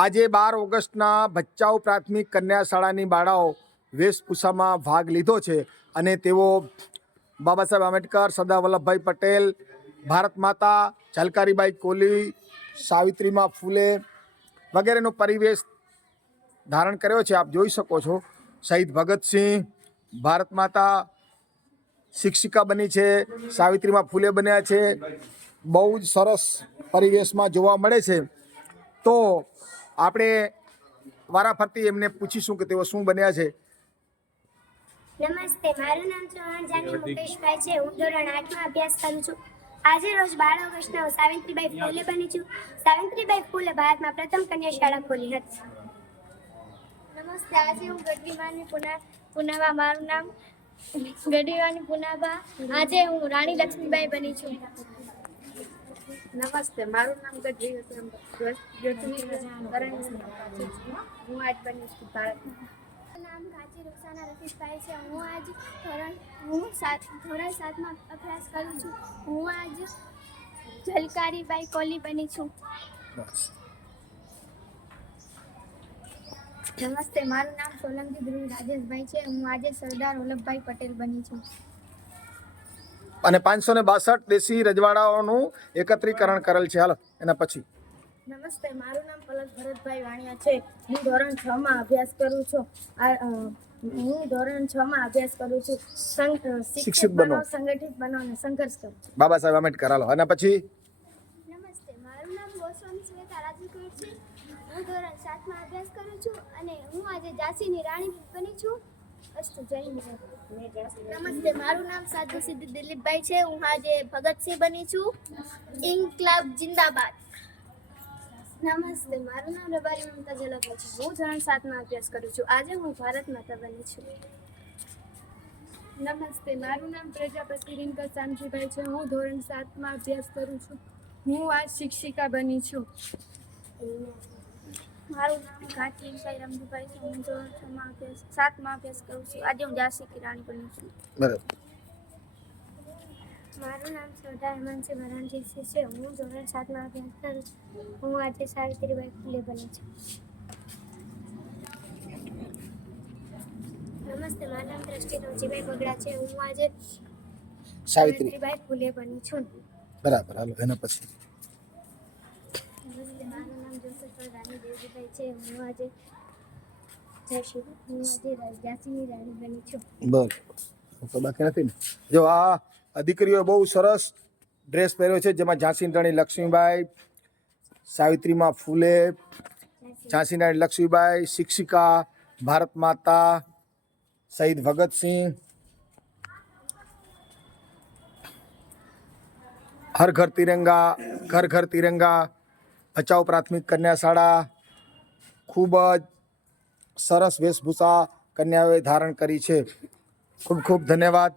આજે 12 ઓગસ્ટના ભચાઉ પ્રાથમિક કન્યા શાળાની બાળાઓ વેશભૂષામાં ભાગ લીધો છે અને તેઓ બાબા સાહેબ આંબેડકર, સરદાર વલ્લભભાઈ પટેલ, ભારત માતા, ઝલકારીબાઈ કોલી, સાવિત્રીમાં ફૂલે વગેરેનો પરિવેશ ધારણ કર્યો છે. આપ જોઈ શકો છો. શહીદ ભગતસિંહ, ભારત માતા, શિક્ષિકા બની છે, સાવિત્રીમાં ફૂલે બન્યા છે. બહુ જ સરસ પરિવેશમાં જોવા મળે છે. તો આપણે વારાફરતી એમને પૂછીશું કે તેઓ શું બન્યા છે. નમસ્તે, મારું નામ ચૌહાણ જાની મુકેશભાઈ છે. હું ધોરણ 8માં અભ્યાસ કરું છું. આજે રોજ 12 ઓગસ્ટના હું સાવિત્રીબાઈ ફૂલે બની છું. સાવિત્રીબાઈ ફૂલે ભારતમાં પ્રથમ કન્યા શાળા ખોલી હતી. નમસ્તે, આજે હું ગઢવીમાની પુનાવા. મારું નામ ગઢવીમાની પુનાવા. આજે હું રાણી લક્ષ્મીબાઈ બની છું. નમસ્તે, મારું નામ ગઢવી હું આજ બની છું ભારતમાં. નામ કાચી રૂકસાના રફીકભાઈ છે. હું આજ ધોરણ 7માં અભ્યાસ કરું છું. હું આજ ઝલકારીબાઈ કોલી બની છું. નમસ્તે, મારું નામ સોલંકી ધ્રુવ રાજેશભાઈ છે. હું આજે સરદાર વલ્લભભાઈ પટેલ બની છું. અને 562 દેશી રજવાડાઓનું એકત્રીકરણ કરેલ છે. હાલો એના પછી. નમસ્તે, મારું નામ પલક ભરતભાઈ વાણિયા છે. હું ધોરણ 6માં અભ્યાસ કરું છું. શિક્ષિત બનો, સંગઠિત બનો અને સંઘર્ષ કરો. બાબા સાહેબ આંબેડકર. હાલો એના પછી. નમસ્તે, મારું નામ ગોસ્વામી શ્વેતા રાજકોટ છે. હું ધોરણ 7માં અભ્યાસ કરું છું અને હું આજે ઝાંસીની રાણી બની છું. અસ્તુ, જય હિન્દ. નમસ્તે, મારું નામ સાધુ સિદ્ધ દિલીપભાઈ છે. હું આજે ભગતસિંહ બની છું. ઇન્કલાબ જિંદાબાદ. નમસ્તે, મારું નામ રબારી મમતા જલકવા છે. હું ધોરણ 7માં અભ્યાસ કરું છું. આજે હું ભારત માતા બની છું. નમસ્તે, મારું નામ પ્રજાપતિ રિંકલ શામજીભાઈ છે. હું ધોરણ 7માં અભ્યાસ કરું છું. હું આજ શિક્ષિકા બની છું. મારું નામ ઘાટી સાઈ રમજીભાઈ છે. હું ધોરણ 7માં અભ્યાસ કરું છું. આજે હું ઝાંસી રાણી બની છું. બરાબર. મારું નામ સરદાર હેમંતસિંહ ભરાણજી છે. હું ધોરણ 7માં અભ્યાસ કરું છું. હું આજે સાવિત્રીબાઈ ફૂલે બની છું. નમસ્તે, મારું નામ દ્રષ્ટિ નવજીભાઈ બગડા છે. હું આજે સાવિત્રીબાઈ ફૂલે બની છું. બરાબર. હાલો એના પછી. નમસ્તે, મારું નામ જોસેફ રાણી દેવજીભાઈ છે. હું આજે ઝાંસીની રાણી બની છું. બરાબર. તો બાકી નથી ને. જો આ દીકરીઓએ બહુ સરસ ડ્રેસ પહેર્યો છે, જેમાં ઝાંસીની રાણી લક્ષ્મીબાઈ, સાવિત્રીમાં ફૂલે, ઝાંસીની રાણી લક્ષ્મીબાઈ, શિક્ષિકા, ભારત માતા, શહીદ ભગતસિંહ, હર ઘર તિરંગા, ઘર ઘર તિરંગા, ભચાઉ પ્રાથમિક કન્યા શાળા. ખૂબ જ સરસ વેશભૂષા કન્યાઓએ ધારણ કરી છે. ખૂબ ખૂબ ધન્યવાદ.